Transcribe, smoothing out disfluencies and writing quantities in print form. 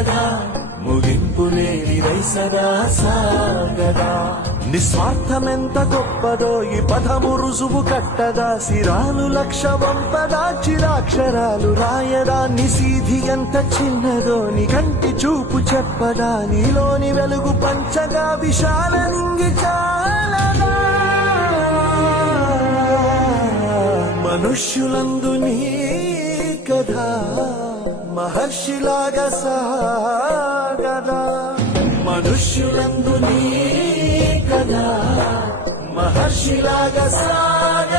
కథ ముగింపు లేనిదై సదా సాగదా. నిస్వార్థమెంత గొప్పదో ఈ పదము రుజువు కట్టదా. సిరాలు లక్ష వంపదా చిరాక్షరాలు రాయదా. నిశీధి ఎంత చిన్నదో నీ కంటి చూపు చెప్పదా. నీలోని వెలుగు పంచగా విశాల నింగి చాలదా. మనుష్యులందు నీ కథ మహర్షిలాగా సాగదా. మనుష్యులందు నీ కథ మహర్షిలాగా సాగదా.